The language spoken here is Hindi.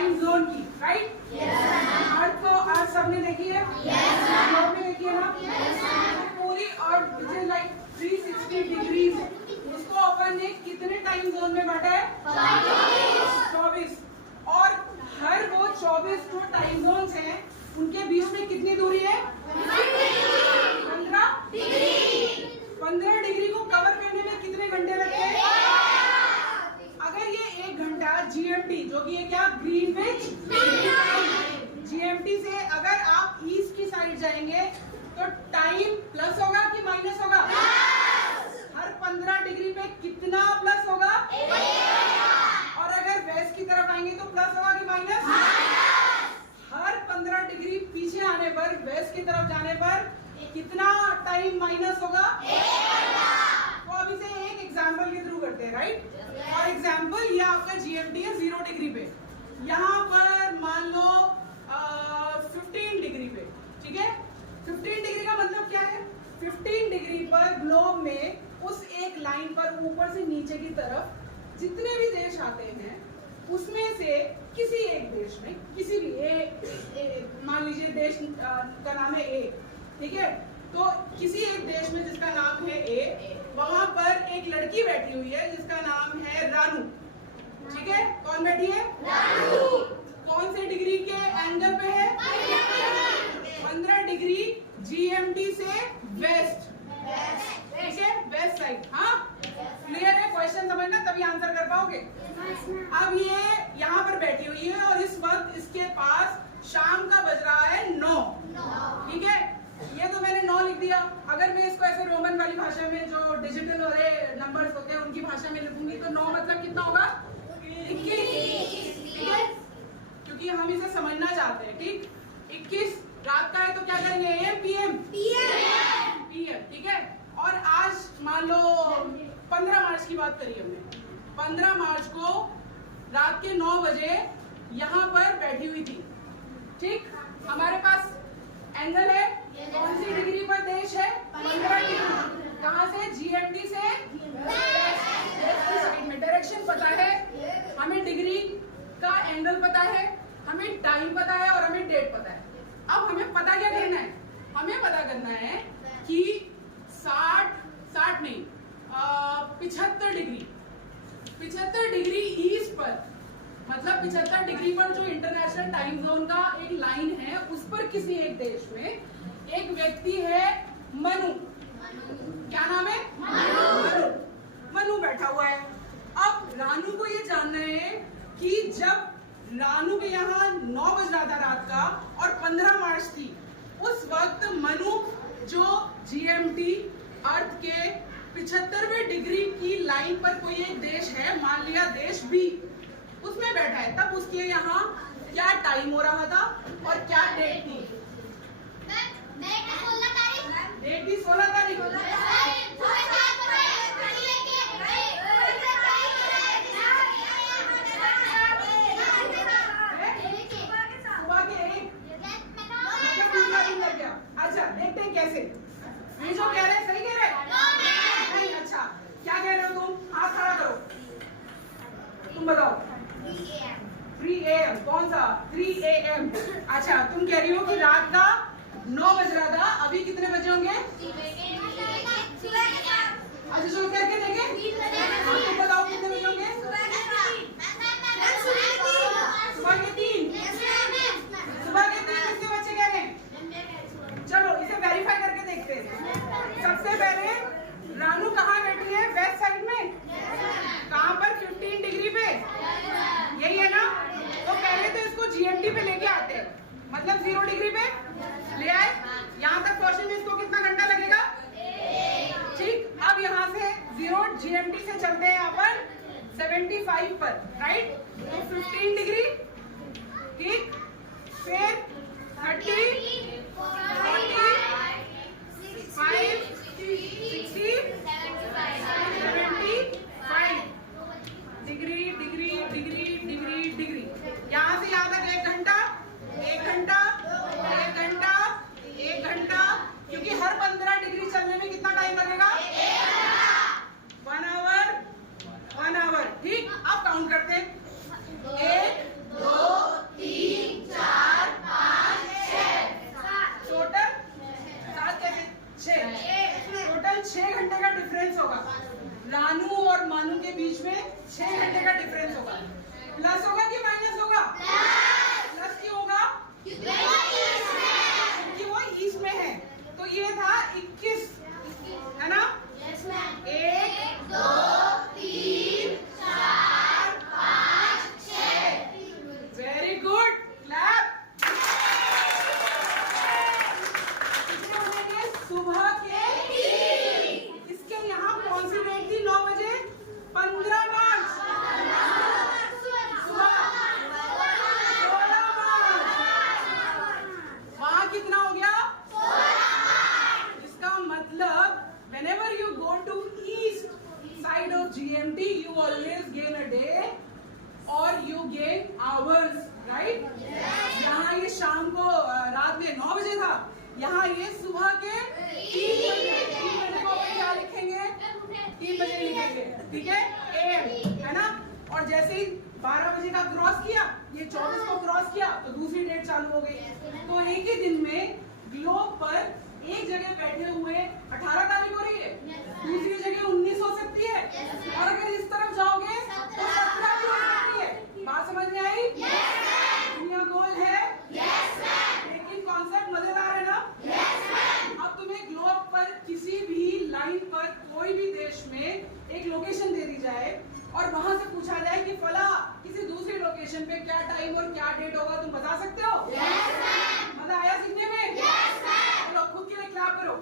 टाइम जोन की, राइट? अर्थ को अर्थ सबने देखी है, में देखी है ना? पूरी अर्थ जो लाइक 360 डिग्रीज, उसको अपन ने कितने टाइम जोन में बांटा है? 24। और हर वो 24 जो टाइम जोन्स हैं उनके बीच में कितनी दूरी है? 15 डिग्री को कवर करने में कितने घंटे लगते हैं? अगर ये 1 घंटा GMT, जो कि ये क्या, ग्रीनविच GMT से अगर आप ईस्ट की साइड जाएंगे तो टाइम प्लस होगा कि माइनस होगा? हर 15 डिग्री पे कितना प्लस होगा? और अगर वेस्ट की तरफ आएंगे तो प्लस होगा कि माइनस? हर 15 डिग्री पीछे आने पर, वेस्ट की तरफ जाने पर कितना टाइम माइनस होगा? तो अब इसे एक एग्जाम्पल के थ्रू करते हैं, राइट? और एग्जाम्पल ये आपका GMT है 0 डिग्री पे, यहाँ पर मान लो 15 डिग्री पे, ठीक है? 15 डिग्री का मतलब क्या है? 15 डिग्री पर ग्लोब में उस एक लाइन पर ऊपर से नीचे की तरफ जितने भी देश आते हैं उसमें से किसी एक देश में, किसी भी मान लीजिए देश का नाम है A, ठीक है? तो किसी एक देश में जिसका नाम है A, वहां पर एक लड़की बैठी हुई है जिसका नाम है रानू, ठीक है? कौन बैठी है? रानू। कौन से डिग्री के एंगल पे है? 15 डिग्री GMT से वेस्ट, ठीक है? West side. हाँ, क्लियर है? क्वेश्चन समझना तभी आंसर कर पाओगे। अब ये यहाँ पर बैठी हुई है और इस वक्त इसके पास शाम का बज रहा है 9, ठीक है? ये तो मैंने 9 लिख दिया। अगर मैं इसको ऐसे रोमन वाली भाषा में, जो डिजिटल वाले नंबर्स होते हैं उनकी भाषा में लिखूंगी तो 9 मतलब कितना होगा? 21, ठीक है? क्योंकि हम इसे समझना चाहते हैं, ठीक? 21 रात का है तो क्या करेंगे? AM PM, ठीक है? और आज मान लो 15 मार्च की बात करी हमने, 15 मार्च को रात के 9 बजे यहाँ पर बैठी हुई थी, ठीक? हमारे पास एंगल है, कौन सी डिग्री पर देश है? 15 डिग्री। कहाँ से? GMT से साइड में। डायरेक्शन पता है, हमें डिग्री का एंगल पता है, हमें टाइम पता है और हमें डेट पता है। अब हमें पता क्या करना है? हमें पता करना है कि 75 डिग्री ईस्ट पर, मतलब 75 डिग्री पर जो इंटरनेशनल टाइम जोन का एक लाइन है उस पर किसी एक देश में एक व्यक्ति है मनु। क्या नाम है? मनु बैठा हुआ है। अब रानू को ये जानना है कि जब रानू के यहाँ 9 बज रहा था रात का और 15 मार्च थी, उस वक्त मनु जो GMT अर्थ के 75वें डिग्री की लाइन पर कोई एक देश है, मान लिया देश B, उसमें बैठा है, तब उसके यहाँ क्या टाइम हो रहा था और क्या डेट थी? डेट भी 16 तारीख। अच्छा, देखते हैं कैसे। ये जो कह रहे हैं सही कह रहे हैं? नहीं। अच्छा, क्या कह रहे हो तुम? हाथ खड़ा करो, तुम बताओ। 3 AM। कौन सा? 3 AM। अच्छा, तुम कह रही हो कि रात का 9 बज रहा था, अभी कितने बजे होंगे? अच्छा, चलो करके देखें। तुम बताओ कितने बजे होंगे? सुबह के 3। सुबह के 3 किसके बच्चे कह रहे हैं? चलो इसे वेरीफाई करके देखते हैं। सबसे पहले रानू कहाँ बैठी है? वेस्ट साइड में। कहाँ पर? 15 डिग्री पे, यही है ना? तो पहले तो इसको GMT पे लेके आते हैं, मतलब 0 डिग्री पे ले आए। यहाँ तक क्वेश्चन में इसको कितना घंटा लगेगा? ठीक। अब यहाँ से 0 GMT से चलते हैं यहाँ पर 75 पर, राइट? तो 15 डिग्री, ठीक? फिर 30, 40, 5, 60, 75 degree, degree, degree, degree, degree. यहाँ से यहाँ तक 1 घंटा, 1 घंटा, 1 घंटा, 1 घंटा, क्योंकि हर 15 डिग्री चलने में कितना टाइम लगेगा? 1 आवर, 1 आवर, ठीक? अब काउंट करते हैं। 1, 2, 6 घंटे का डिफरेंस होगा। प्लस होगा कि माइनस होगा? प्लस क्यों होगा? क्योंकि वो ईस्ट में है। तो ये था 21, है ना? 1 2 3 4 5 6। Very good, clap. कितने बजेंगे? सुबह के 3। इसके यहाँ कौन सी डेट थी? 9 बजे 15 मार्च। वहां कितना हो गया? 16। इसका मतलब whenever you go to east side of GMT, you always gain a day or you gain hours, right? यहाँ ये शाम को रात में 9 बजे था, यहाँ ये सुबह के 3 बजे। 3 बजे को अपन क्या लिखेंगे? 3 बजे लिखेंगे, ठीक है? AM, है ना? और जैसे ही 12 बजे का क्रॉस किया, ये 24 को क्रॉस किया, तो दूसरी डेट चालू हो गई। तो एक ही दिन में ग्लोब पर एक जगह बैठे हुए 18 तारीख हो रही है, दूसरी जगह 19 हो सकती है, और अगर इस तरफ जाओगे तो 17 भी हो सकती है। बात समझ में आई? दुनिया गोल है, लेकिन कॉन्सेप्ट मजेदार है ना? अब तुम्हें ग्लोब पर किसी भी लाइन पर कोई भी देश में एक लोकेशन दे दी जाए और वहां से पूछा जाए कि फला किसी दूसरी लोकेशन पे क्या टाइम और क्या डेट होगा, तुम बता सकते हो? मजा आया सीखने में? चलो खुद के लिए क्लैप करो।